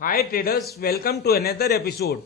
Hi traders, welcome to another episode.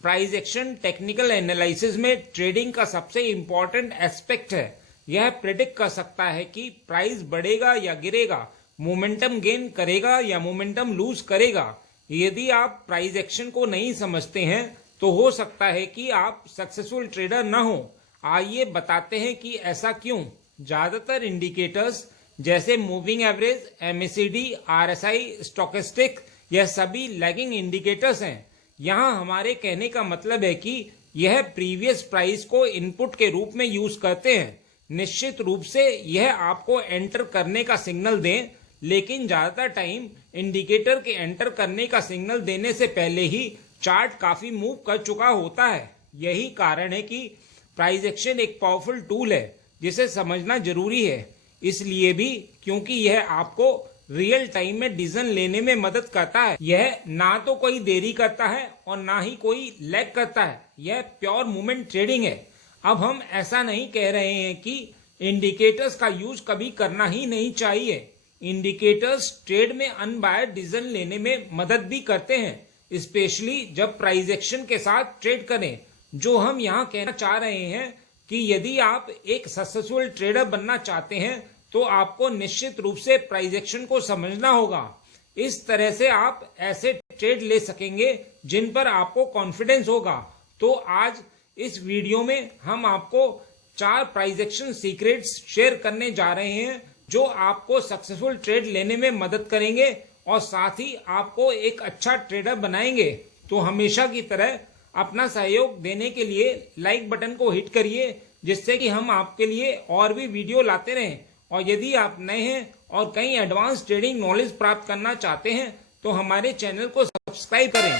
Price action technical analysis में trading का सबसे important aspect है। यह प्रेडिक्ट कर सकता है कि प्राइस बढ़ेगा या गिरेगा, मोमेंटम गेन करेगा या मोमेंटम लूज करेगा। यदि आप प्राइस एक्शन को नहीं समझते हैं तो हो सकता है कि आप सक्सेसफुल ट्रेडर न हो। आइए बताते हैं कि ऐसा क्यों। ज्यादातर इंडिकेटर्स जैसे moving average, MACD, RSI, stochastic, यह सभी लैगिंग इंडिकेटर्स हैं। यहाँ हमारे कहने का मतलब है कि यह प्रीवियस प्राइस को इनपुट के रूप में यूज करते हैं। निश्चित रूप से यह आपको एंटर करने का सिग्नल दें, लेकिन ज्यादातर टाइम इंडिकेटर के एंटर करने का सिग्नल देने से पहले ही चार्ट काफी मूव कर चुका होता है। यही कारण है कि प्राइस एक्शन एक पावरफुल टूल है जिसे समझना जरूरी है, इसलिए भी क्योंकि यह आपको रियल टाइम में डिसीजन लेने में मदद करता है। यह ना तो कोई देरी करता है और ना ही कोई लैग करता है। यह प्योर मूवमेंट ट्रेडिंग है। अब हम ऐसा नहीं कह रहे हैं कि इंडिकेटर्स का यूज कभी करना ही नहीं चाहिए। इंडिकेटर्स ट्रेड में अनबायस्ड डिसीजन लेने में मदद भी करते हैं, स्पेशली जब प्राइस एक्शन के साथ ट्रेड करें। जो हम यहाँ कहना चाह रहे हैं कि यदि आप एक सक्सेसफुल ट्रेडर बनना चाहते हैं तो आपको निश्चित रूप से प्राइस एक्शन को समझना होगा। इस तरह से आप ऐसे ट्रेड ले सकेंगे जिन पर आपको कॉन्फिडेंस होगा। तो आज इस वीडियो में हम आपको 4 प्राइस एक्शन सीक्रेट्स शेयर करने जा रहे हैं जो आपको सक्सेसफुल ट्रेड लेने में मदद करेंगे और साथ ही आपको एक अच्छा ट्रेडर बनाएंगे। तो हमेशा की तरह अपना सहयोग देने के लिए लाइक बटन को हिट करिए, जिससे कि हम आपके लिए और भी वीडियो लाते रहें। और यदि आप नए हैं और कई एडवांस ट्रेडिंग नॉलेज प्राप्त करना चाहते हैं तो हमारे चैनल को सब्सक्राइब करें।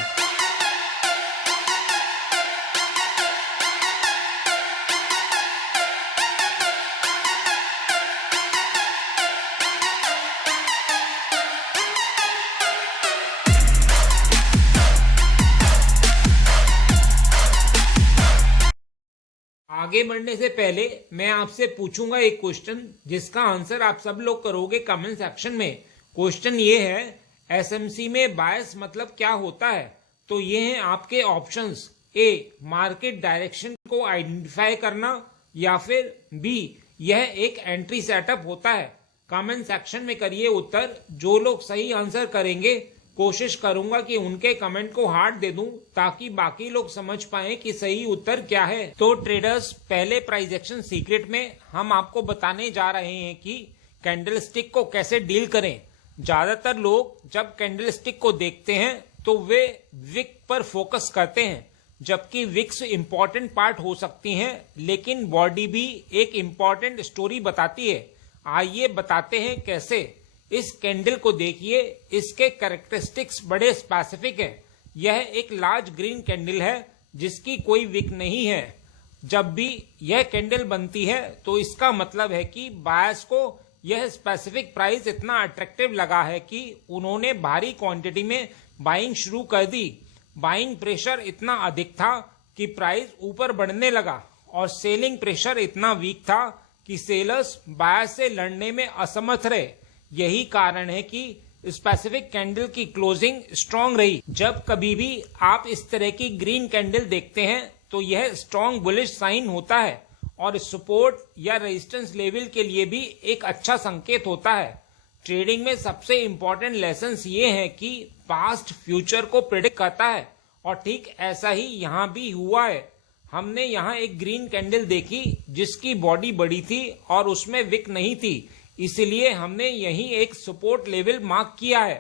आगे बढ़ने से पहले मैं आपसे पूछूंगा एक क्वेश्चन, जिसका आंसर आप सब लोग करोगे कमेंट सेक्शन में। क्वेश्चन ये है, एसएमसी में बायस मतलब क्या होता है? तो ये हैं आपके ऑप्शंस। ए, मार्केट डायरेक्शन को आइडेंटिफाई करना, या फिर बी, यह एक एंट्री सेटअप होता है। कमेंट सेक्शन में करिए उत्तर। जो लोग सही आंसर करेंगे कोशिश करूंगा कि उनके कमेंट को हार्ट दे दूं, ताकि बाकी लोग समझ पाएं कि सही उत्तर क्या है। तो ट्रेडर्स, पहले प्राइस एक्शन सीक्रेट में हम आपको बताने जा रहे हैं कि कैंडलस्टिक को कैसे डील करें। ज्यादातर लोग जब कैंडलस्टिक को देखते हैं तो वे विक पर फोकस करते हैं, जबकि विक्स इंपॉर्टेंट पार्ट हो सकती हैं, लेकिन बॉडी भी एक इंपॉर्टेंट स्टोरी बताती है। आइए बताते हैं कैसे। इस कैंडल को देखिए, इसके कैरेक्टरिस्टिक्स बड़े स्पेसिफिक है। यह एक लार्ज ग्रीन कैंडल है जिसकी कोई विक नहीं है। जब भी यह कैंडल बनती है तो इसका मतलब है कि बायर्स को यह स्पेसिफिक प्राइस इतना अट्रैक्टिव लगा है कि उन्होंने भारी क्वांटिटी में बाइंग शुरू कर दी। बाइंग प्रेशर इतना अधिक था कि प्राइस ऊपर बढ़ने लगा, और सेलिंग प्रेशर इतना वीक था कि सेलर्स बायर्स से लड़ने में असमर्थ रहे। यही कारण है कि स्पेसिफिक कैंडल की क्लोजिंग स्ट्रांग रही। जब कभी भी आप इस तरह की ग्रीन कैंडल देखते हैं तो यह स्ट्रांग बुलिश साइन होता है और सपोर्ट या रेजिस्टेंस लेवल के लिए भी एक अच्छा संकेत होता है। ट्रेडिंग में सबसे इंपॉर्टेंट लेसन्स ये है कि पास्ट फ्यूचर को प्रेडिक्ट करता है, और ठीक ऐसा ही यहाँ भी हुआ है। हमने यहाँ एक ग्रीन कैंडल देखी जिसकी बॉडी बड़ी थी और उसमें विक नहीं थी, इसलिए हमने यही एक सपोर्ट लेवल मार्क किया है,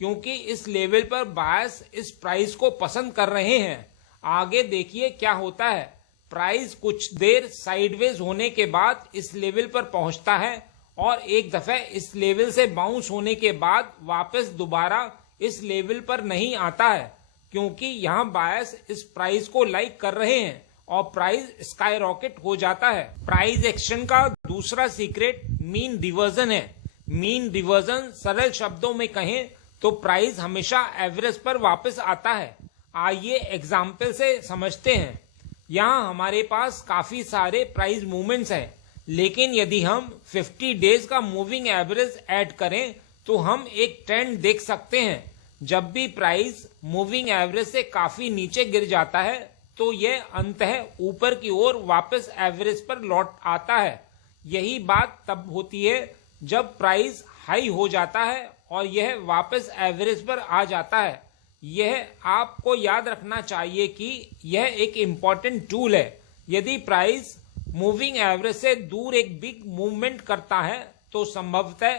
क्योंकि इस लेवल पर बायर्स इस प्राइस को पसंद कर रहे हैं। आगे देखिए क्या होता है। प्राइस कुछ देर साइडवेज होने के बाद इस लेवल पर पहुंचता है और एक दफे इस लेवल से बाउंस होने के बाद वापस दोबारा इस लेवल पर नहीं आता है, क्योंकि यहाँ बायर्स इस प्राइस को लाइक कर रहे हैं और प्राइस स्काई रॉकेट हो जाता है। प्राइस एक्शन का दूसरा सीक्रेट मीन रिवर्जन है। मीन रिवर्जन सरल शब्दों में कहें तो प्राइस हमेशा एवरेज पर वापस आता है। आइए एग्जाम्पल से समझते हैं। यहाँ हमारे पास काफी सारे प्राइस मूवमेंट्स हैं, लेकिन यदि हम 50 डेज का मूविंग एवरेज ऐड करें तो हम एक ट्रेंड देख सकते हैं। जब भी प्राइस मूविंग एवरेज से काफी नीचे गिर जाता है तो यह अंततः ऊपर की ओर वापस एवरेज पर लौट आता है। यही बात तब होती है जब प्राइस हाई हो जाता है और यह वापस एवरेज पर आ जाता है। यह आपको याद रखना चाहिए कि यह एक इम्पॉर्टेंट टूल है। यदि प्राइस मूविंग एवरेज से दूर एक बिग मूवमेंट करता है तो संभवतः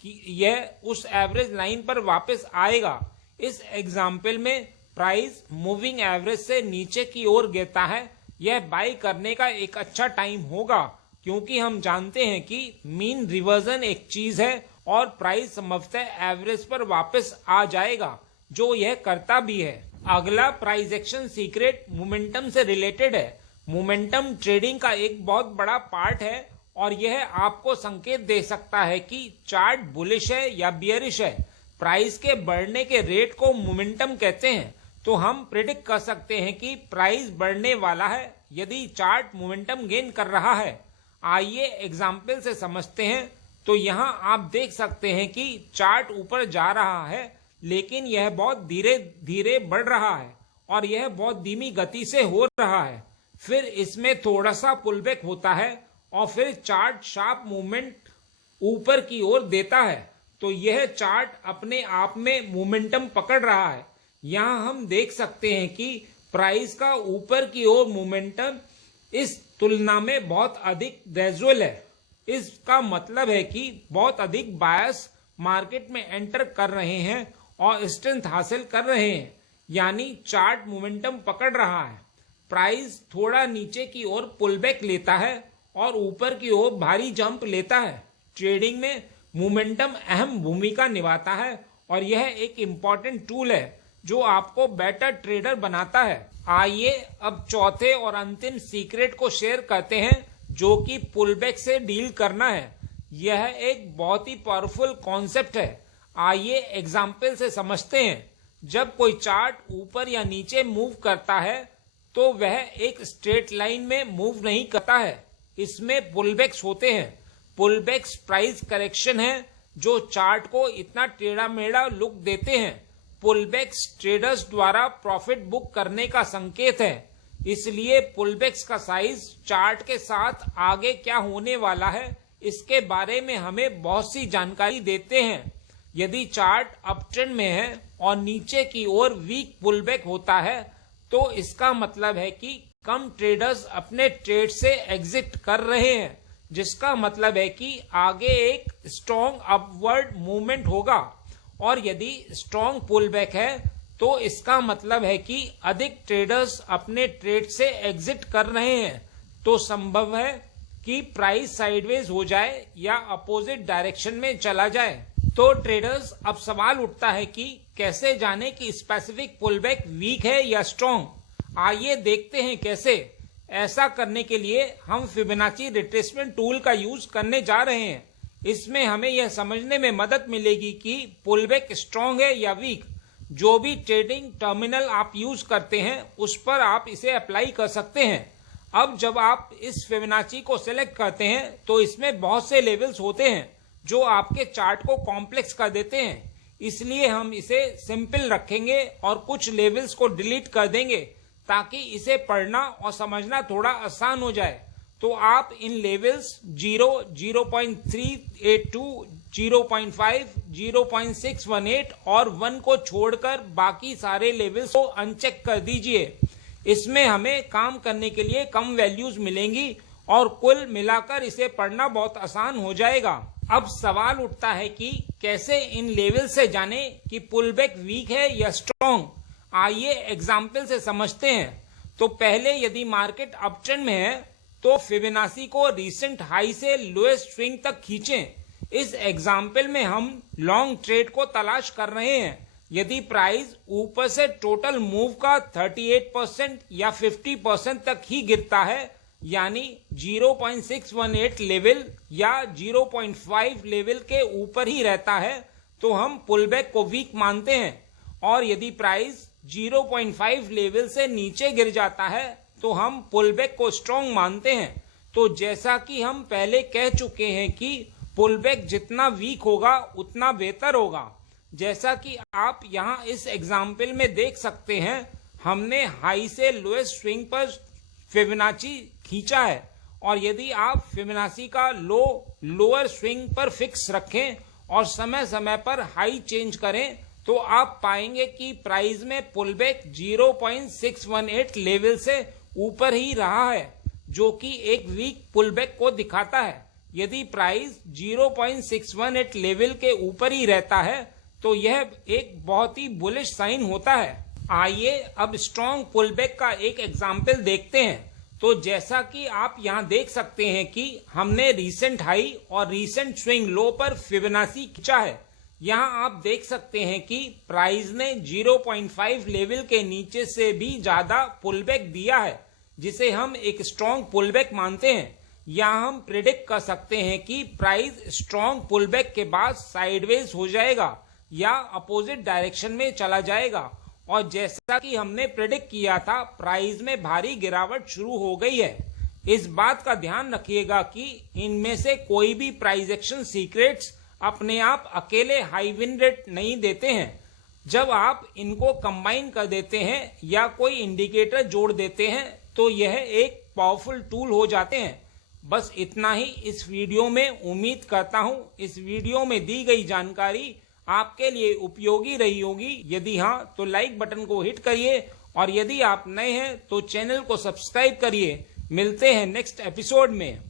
कि यह उस एवरेज लाइन पर वापस आएगा। इस एग्जाम्पल में प्राइस मूविंग एवरेज से नीचे की ओर गिरता है। यह बाई करने का एक अच्छा टाइम होगा क्योंकि हम जानते हैं कि मीन रिवर्जन एक चीज है और प्राइस संभवतः एवरेज पर वापस आ जाएगा, जो यह करता भी है। अगला प्राइस एक्शन सीक्रेट मोमेंटम से रिलेटेड है। मोमेंटम ट्रेडिंग का एक बहुत बड़ा पार्ट है और यह आपको संकेत दे सकता है कि चार्ट बुलिश है या बियरिश है। प्राइस के बढ़ने के रेट को मोमेंटम कहते हैं, तो हम प्रेडिक्ट कर सकते हैं कि प्राइस बढ़ने वाला है यदि चार्ट मोमेंटम गेन कर रहा है। आइए एग्जाम्पल से समझते हैं। तो यहाँ आप देख सकते हैं कि चार्ट ऊपर जा रहा है लेकिन यह बहुत धीरे धीरे बढ़ रहा है और यह बहुत धीमी गति से हो रहा है। फिर इसमें थोड़ा सा पुलबैक होता है और फिर चार्ट शार्प मूवमेंट ऊपर की ओर देता है। तो यह चार्ट अपने आप में मोमेंटम पकड़ रहा है। यहाँ हम देख सकते हैं कि प्राइस का ऊपर की ओर मोमेंटम इस तुलना में बहुत अधिक ग्रेजुअल है। इसका मतलब है कि बहुत अधिक बायस मार्केट में एंटर कर रहे हैं और स्ट्रेंथ हासिल कर रहे हैं, यानी चार्ट मोमेंटम पकड़ रहा है। प्राइस थोड़ा नीचे की ओर पुलबैक लेता है और ऊपर की ओर भारी जंप लेता है। ट्रेडिंग में मोमेंटम अहम भूमिका निभाता है और यह एक इम्पॉर्टेंट टूल है जो आपको बेटर ट्रेडर बनाता है। आइए अब चौथे और अंतिम सीक्रेट को शेयर करते हैं, जो कि पुलबैक से डील करना है। यह एक बहुत ही पावरफुल कॉन्सेप्ट है। आइए एग्जाम्पल से समझते हैं। जब कोई चार्ट ऊपर या नीचे मूव करता है तो वह एक स्ट्रेट लाइन में मूव नहीं करता है, इसमें पुलबैक्स होते हैं। पुलबैक्स प्राइस करेक्शन है जो चार्ट को इतना टेढ़ा मेढ़ा लुक देते हैं। पुलबैक्स ट्रेडर्स द्वारा प्रॉफिट बुक करने का संकेत है, इसलिए पुलबैक्स का साइज चार्ट के साथ आगे क्या होने वाला है इसके बारे में हमें बहुत सी जानकारी देते हैं। यदि चार्ट अपट्रेंड में है और नीचे की ओर वीक पुलबैक होता है तो इसका मतलब है कि कम ट्रेडर्स अपने ट्रेड से एग्जिट कर रहे हैं, जिसका मतलब है कि आगे एक स्ट्रॉन्ग अपवर्ड मूवमेंट होगा। और यदि स्ट्रॉन्ग पुलबैक है तो इसका मतलब है कि अधिक ट्रेडर्स अपने ट्रेड से एग्जिट कर रहे हैं। तो संभव है कि प्राइस साइडवेज हो जाए या अपोजिट डायरेक्शन में चला जाए। तो ट्रेडर्स, अब सवाल उठता है कि कैसे जाने कि स्पेसिफिक पुलबैक वीक है या स्ट्रॉन्ग। आइए देखते हैं कैसे। ऐसा करने के लिए हम फिबोनाची रिट्रेसमेंट टूल का यूज करने जा रहे हैं। इसमें हमें यह समझने में मदद मिलेगी कि पुलबैक स्ट्रॉन्ग है या वीक। जो भी ट्रेडिंग टर्मिनल आप यूज करते हैं उस पर आप इसे अप्लाई कर सकते हैं। अब जब आप इस फिबोनाची को सिलेक्ट करते हैं तो इसमें बहुत से लेवल्स होते हैं जो आपके चार्ट को कॉम्प्लेक्स कर देते हैं, इसलिए हम इसे सिंपल रखेंगे और कुछ लेवल्स को डिलीट कर देंगे ताकि इसे पढ़ना और समझना थोड़ा आसान हो जाए। तो आप इन लेवल्स 0, 0.382, 0.5, 0.618 और 1 को छोड़कर बाकी सारे लेवल्स को अनचेक कर दीजिए। इसमें हमें काम करने के लिए कम वैल्यूज मिलेंगी और कुल मिलाकर इसे पढ़ना बहुत आसान हो जाएगा। अब सवाल उठता है कि कैसे इन लेवल से जाने कि पुलबैक वीक है या स्ट्रॉन्ग। आइए एग्जाम्पल से समझते हैं। तो पहले यदि मार्केट अपट्रेंड में है तो फिबोनाची को रिसेंट हाई से लोएस्ट स्विंग तक खींचें। इस एग्जाम्पल में हम लॉन्ग ट्रेड को तलाश कर रहे हैं। यदि प्राइस ऊपर से टोटल मूव का 38% या 50% तक ही गिरता है, यानी 0.618 लेवल या 0.5 लेवल के ऊपर ही रहता है, तो हम पुलबैक को वीक मानते हैं। और यदि प्राइस 0.5 लेवल से नीचे गिर जाता है तो हम पुलबैक को स्ट्रॉन्ग मानते हैं। तो जैसा कि हम पहले कह चुके हैं कि पुलबैक जितना वीक होगा उतना बेहतर होगा। जैसा कि आप यहाँ इस एग्जाम्पल में देख सकते हैं, हमने हाई से लोएस्ट स्विंग पर फिबोनाची खींचा है, और यदि आप फिबोनाची का लोअर स्विंग पर फिक्स रखें और समय समय पर हाई चेंज करें तो आप पाएंगे कि प्राइस में पुलबैक 0.618 लेवल से ऊपर ही रहा है, जो कि एक वीक पुलबैक को दिखाता है। यदि प्राइस 0.618 लेवल के ऊपर ही रहता है तो यह एक बहुत ही बुलिश साइन होता है। आइए अब स्ट्रॉन्ग पुलबैक का एक एग्जाम्पल देखते हैं। तो जैसा कि आप यहाँ देख सकते हैं कि हमने रीसेंट हाई और रीसेंट स्विंग लो पर फिबोनाची खींचा है। यहाँ आप देख सकते हैं कि प्राइस ने 0.5 लेवल के नीचे से भी ज्यादा पुलबैक दिया है, जिसे हम एक स्ट्रॉन्ग पुलबैक मानते हैं। यहाँ हम प्रिडिक्ट कर सकते हैं कि प्राइस स्ट्रॉन्ग पुलबैक के बाद साइडवेज हो जाएगा या अपोजिट डायरेक्शन में चला जाएगा, और जैसा कि हमने प्रेडिक्ट किया था, प्राइस में भारी गिरावट शुरू हो गई है। इस बात का ध्यान रखिएगा कि इनमें से कोई भी प्राइस एक्शन सीक्रेट्स अपने आप अकेले हाई विन रेट नहीं देते हैं। जब आप इनको कंबाइन कर देते हैं या कोई इंडिकेटर जोड़ देते हैं तो यह एक पावरफुल टूल हो जाते हैं। बस इतना ही इस वीडियो में। उम्मीद करता हूं इस वीडियो में दी गई जानकारी आपके लिए उपयोगी रही होगी। यदि हाँ तो लाइक बटन को हिट करिए, और यदि आप नए हैं तो चैनल को सब्सक्राइब करिए। मिलते हैं नेक्स्ट एपिसोड में।